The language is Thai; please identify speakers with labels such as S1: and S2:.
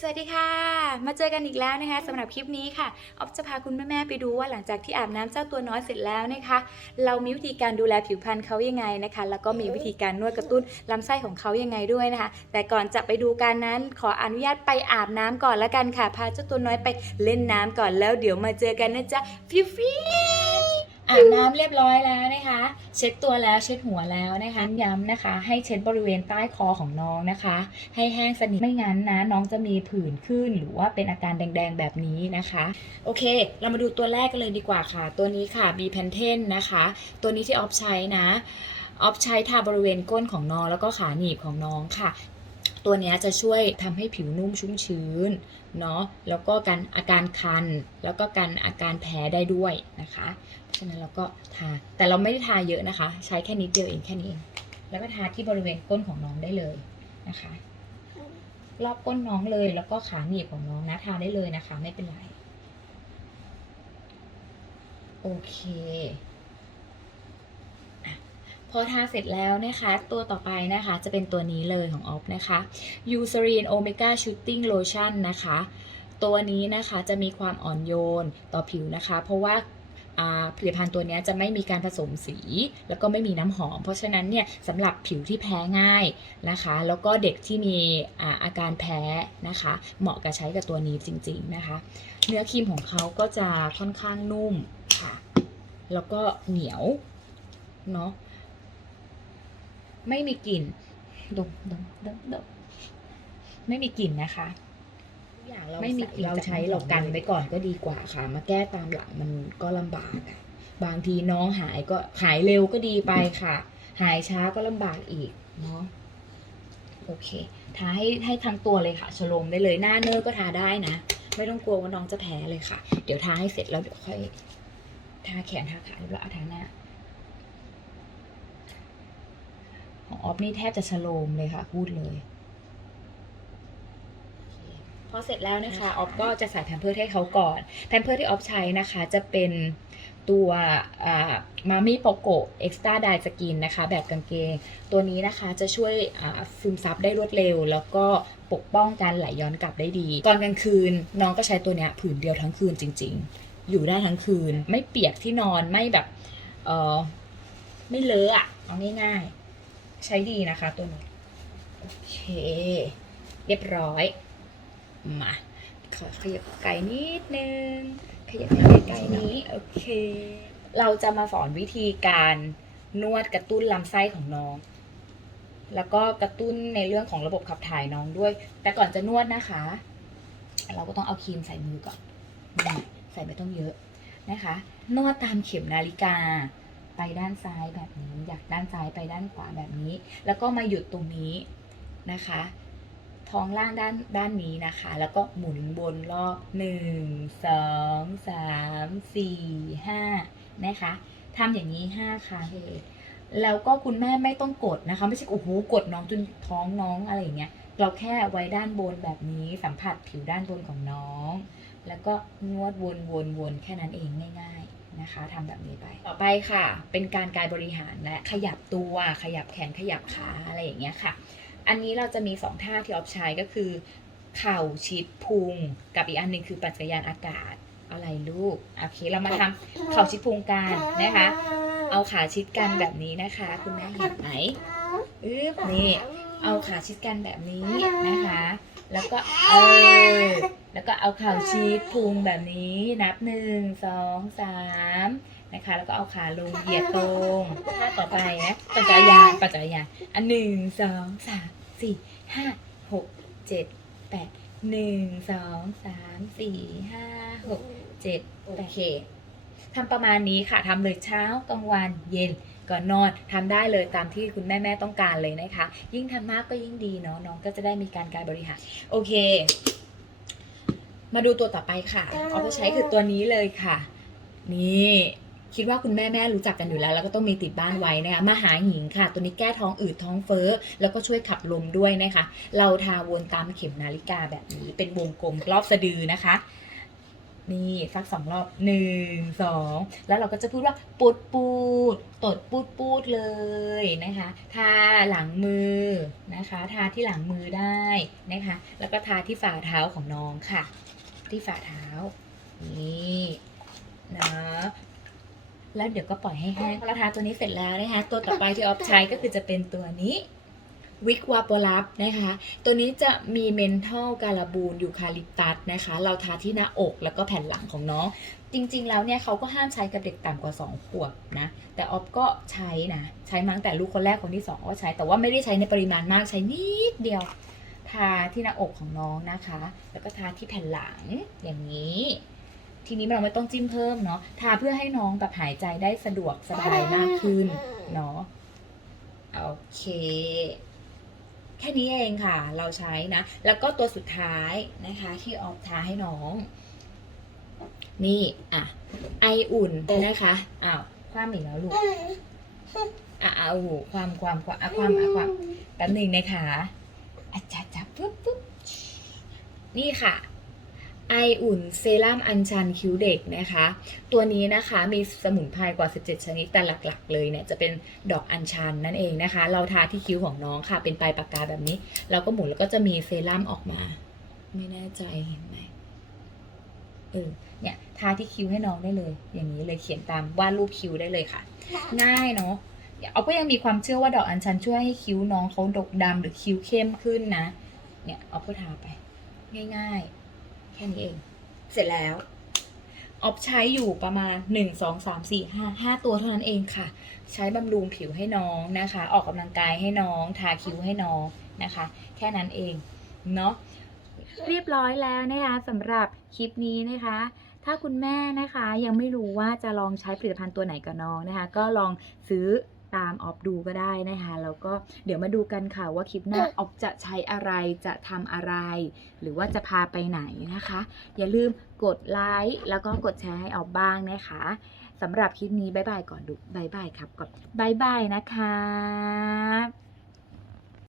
S1: สวัสดีค่ะ มาเจอกันอีกแล้วนะคะสำหรับคลิปนี้ค่ะออฟจะพาคุณแม่ๆไปดูว่าหลังจากที่อาบน้ำเจ้าตัวน้อยเสร็จแล้วนะคะ เรามีวิธีการดูแลผิวพรรณเขายังไงนะคะ แล้วก็มีวิธีการนวดกระตุ้นลำไส้ของเขายังไงด้วยนะคะ แต่ก่อนจะไปดูการนั้นขออนุญาตไปอาบน้ำก่อนละกันค่ะ พาเจ้าตัวน้อยไปเล่นน้ำก่อนแล้วเดี๋ยวมาเจอกันนะจ๊ะฟิวฟิว อาบน้ำเรียบร้อยแล้วนะคะ เช็ดตัวแล้วเช็ดหัวแล้วนะคะย้ำนะคะ ให้เช็ดบริเวณใต้คอของน้องนะคะ ให้แห้งสนิทไม่งั้นนะ น้องจะมีผื่นขึ้นหรือว่าเป็นอาการแดงๆแบบนี้นะคะ โอเค เรามาดูตัวแรกกันเลยดีกว่าค่ะ ตัวนี้ค่ะ B p a n t e n นะคะ ตัวนี้ที่ออฟใช้นะออฟใช้ทาบริเวณก้นของน้องแล้วก็ขาหนีบของน้องค่ะ ตัวนี้จะช่วยทำให้ผิวนุ่มชุ่มชื้นเนาะแล้วก็การอาการคัน แล้วก็การอาการแพ้ได้ด้วยนะคะเพราะฉะนั้นเราก็ทาแต่เราไม่ได้ทาเยอะนะคะ ใช้แค่นิดเดียวเองแค่นี้เองแล้วก็ทาที่บริเวณก้นของน้องได้เลยนะคะ รอบก้นน้องเลยแล้วก็ขาหนีบของน้องนะทาได้เลยนะคะ ไม่เป็นไร โอเค พอทาเสร็จแล้วนะคะ ตัวต่อไปนะคะจะเป็นตัวนี้เลยของออฟนะคะ Eucerin Omega Shooting Lotion นะคะ ตัวนี้นะคะจะมีความอ่อนโยนต่อผิวนะคะ เพราะว่าผลิตภัณฑ์ตัวนี้จะไม่มีการผสมสี แล้วก็ไม่มีน้ำหอม เพราะฉะนั้นเนี่ยสำหรับผิวที่แพ้ง่ายนะคะ แล้วก็เด็กที่มีอาอาการแพ้นะคะ เหมาะกับใช้กับตัวนี้จริง ๆนะคะ เนื้อครีมของเขาก็จะค่อนข้างนุ่มค่ะ แล้วก็เหนียวเนาะ ไม่มีกลิ่นดมดมดมดมไม่มีกลิ่นนะคะทุกอย่างเรา
S2: ไม่มี
S1: ใส่
S2: กลิ่น
S1: เรา
S2: จาก
S1: ใช้
S2: น้ำหอม
S1: เรากัน
S2: เลย
S1: ไว้ก่อนก็ดีกว่าค่ะ มาแก้ตามหลังมันก็ลำบากอะบางทีน้องหายก็หายเร็วก็ดีไปค่ะ หายช้าก็ลำบากอีกเนาะโอเค ทาให้ให้ทั้งตัวเลยค่ะชโลมได้เลยหน้าเนอร์ก็ทาได้นะ ไม่ต้องกลัวว่าน้องจะแพ้เลยค่ะ เดี๋ยวทาให้เสร็จแล้วเดี๋ยวค่อย ทาแขนทาขาเรียบร้อยเอาทาหน้า ของออฟนี่แทบจะชโลมเลยค่ะ พูดเลยพอเสร็จแล้วนะคะออฟก็จะใส่แพมเพิร์สให้เขาก่อนแพมเพิร์สที่ออฟใช้นะคะจะเป็นตัวมามี่โปโกเอ็กซ์ต้าไดสกินนะคะ แบบกางเกง ตัวนี้นะคะจะช่วยอ่าซึมซับได้รวดเร็ว แล้วก็ปกป้องการไหลย้อนกลับได้ดี ตอนกลางคืนน้องก็ใช้ตัวเนี้ยผืนเดียวทั้งคืนจริง ๆ อยู่ได้ทั้งคืน ไม่เปียกที่นอนไม่แบบเออไม่เลอะอะเอาง่ายๆ ใช้ดีนะคะตัวนี้ โอเค เรียบร้อย มา ขอขยับไก่นิดนึง ขยับไก่นี้ โอเค เราจะมาสอนวิธีการนวดกระตุ้นลำไส้ของน้อง แล้วก็กระตุ้นในเรื่องของระบบขับถ่ายน้องด้วย แต่ก่อนจะนวดนะคะ เราก็ต้องเอาครีมใส่มือก่อน ใส่ไม่ต้องเยอะนะคะ นวดตามเข็มนาฬิกา ไปด้านซ้ายแบบนี้ อยากด้านซ้ายไปด้านขวาแบบนี้ แล้วก็มาหยุดตรงนี้นะคะ ท้องล่างด้านด้านนี้นะคะ แล้วก็หมุนวนรอบหนึ่งสองสาม สี่ห้านะคะทำอย่างนี้ห้าครั้งแล้วก็คุณแม่ไม่ต้องกดนะคะ ไม่ใช่โอ้โหกดน้องจนท้องน้องอะไรอย่างเงี้ยเราแค่ไว้ด้านบนแบบนี้สัมผัสผิวด้านบนของน้อง แล้วก็นวดวนวนวนแค่นั้นเองง่าย ๆ นะคะทำแบบนี้ไป ต่อไปค่ะ เป็นการกายบริหารและขยับตัวขยับแขนขยับขาอะไรอย่างเงี้ยค่ะ อันนี้เราจะมีสองท่าที่ออฟใช้ก็คือ เข่าชิดพุงกับอีกอันหนึ่งคือปัจจัยานอากาศอะไรลูกโอเคเรามาทำเข่าชิดพุงกันนะคะ เอาขาชิดกันแบบนี้นะคะ คุณแม่เห็นไหมอึ๊บนี่เอาขาชิดกันแบบนี้นะคะ แล้วก็เออ แล้วก็เอาเข่าชิดพุงแบบนี้นับหนึ่งสองสามนะคะ แล้วก็เอาขาลงเหยียดตรงท่าต่อไปนะปัจจัยยานปัจจัยยานอันหนึ่งสองสามสี่ห้าหกเจ็ดแปดหนึ่งสองสามสี่ห้าหกเจ็ดโอเคทำประมาณนี้ค่ะทำเลยเช้ากลางวันเย็นก่อนนอนทำได้เลยตามที่คุณแม่แม่ๆต้องการเลยนะคะ ยิ่งทำมากก็ยิ่งดีเนาะน้องก็จะได้มีการการบริหารโอเค มาดูตัวต่อไปค่ะ เอาไปใช้คือตัวนี้เลยค่ะ นี่คิดว่าคุณแม่แม่รู้จักกันอยู่แล้ว แล้วก็ต้องมีติดบ้านไว้นะคะมหาหิงค่ะ ตัวนี้แก้ท้องอืดท้องเฟ้อ แล้วก็ช่วยขับลมด้วยนะคะ เราทาวนตามเข็มนาฬิกาแบบนี้เป็นวงกลมรอบสะดือนะคะ นี่สักสองรอบหนึ่งสองแล้วเราก็จะพูดว่าปูดปูดตดปูดปูดเลยนะคะทาหลังมือนะคะทาที่หลังมือได้นะคะ แล้วก็ทาที่ฝ่าเท้าของน้องค่ะ ที่ฝ่าเท้านี่นะแล้วเดี๋ยวก็ปล่อยให้แห้งพอเราทาตัวนี้เสร็จแล้วนะคะ ตัวต่อไปที่ออฟใช้ก็คือจะเป็นตัวนี้ วิกวาโปลับนะคะ ตัวนี้จะมีเมนทอลการาบูนยูคาลิปตัสนะคะ เราทาที่หน้าอกแล้วก็แผ่นหลังของน้อง จริงๆ แล้วเนี่ยเขาก็ห้ามใช้กับเด็กต่ำกว่า 2 ขวบนะ แต่ออฟก็ใช้นะ ใช้มั้งแต่ลูกคนแรกคนที่ 2 ก็ใช้ แต่ว่าไม่ได้ใช้ในปริมาณมากใช้นิดเดียว ทาที่หน้าอกของน้องนะคะ แล้วก็ทาที่แผ่นหลังอย่างนี้ ทีนี้เราไม่ต้องจิ้มเพิ่มเนาะ ทาเพื่อให้น้องแบบหายใจได้สะดวกสบายมากขึ้นเนาะ โอเค แค่นี้เองค่ะ เราใช้นะ แล้วก็ตัวสุดท้ายนะคะที่ออฟทาให้น้อง นี่อะไออุ่นนะคะอ้าวความอีกแล้วลูกอะเอาความความความอะความอะความแป๊บหนึ่งนะคะอาจจับจับปุ๊บปุ๊บนี่ค่ะ ไออุ่นเซรั่มอัญชันคิ้วเด็กนะคะ ตัวนี้นะคะมีสมุนไพรกว่า 17 ชนิด แต่หลักๆ เลยเนี่ยจะเป็นดอกอัญชันนั่นเองนะคะ เราทาที่คิ้วของน้องค่ะ เป็นปลายปากกาแบบนี้ เราก็หมุนแล้วก็จะมีเซรั่มออกมา ไม่แน่ใจเห็นไหมเออเนี่ยทาที่คิ้วให้น้องได้เลย อย่างนี้เลยเขียนตามวาดรูปคิ้วได้เลยค่ะ ง่ายเนาะเอาก็ยังมีความเชื่อว่าดอกอัญชันช่วยให้คิ้วน้องเขาดกดำหรือคิ้วเข้มขึ้นนะ เนี่ยเอาก็ทาไป ง่าย ๆ ค่นี้เอง เสร็จแล้ว ออฟใช้อยู่ประมาณ 1 2 3 4 5 5 ตัวเท่านั้นเองค่ะ ใช้บำรุงผิวให้น้องนะคะ ออกกำลังกายให้น้อง ทาคิ้วให้น้องนะคะ แค่นั้นเอง เนาะเรียบร้อยแล้วนะคะสำหรับคลิปนี้นะคะ ถ้าคุณแม่นะคะยังไม่รู้ว่าจะลองใช้ผลิตภัณฑ์ตัวไหนกับน้องนะคะ ก็ลองซื้อ ตามออฟดูก็ได้นะคะแล้วก็เดี๋ยวมาดูกันค่ะว่าคลิปหน้าออฟจะใช้อะไรจะทำอะไร หรือว่าจะพาไปไหนนะคะ อย่าลืมกดไลค์แล้วก็กดแชร์ให้ออฟบ้างนะคะสำหรับคลิปนี้บายบายก่อนดูบายบายครับก่อนบายบายนะคะ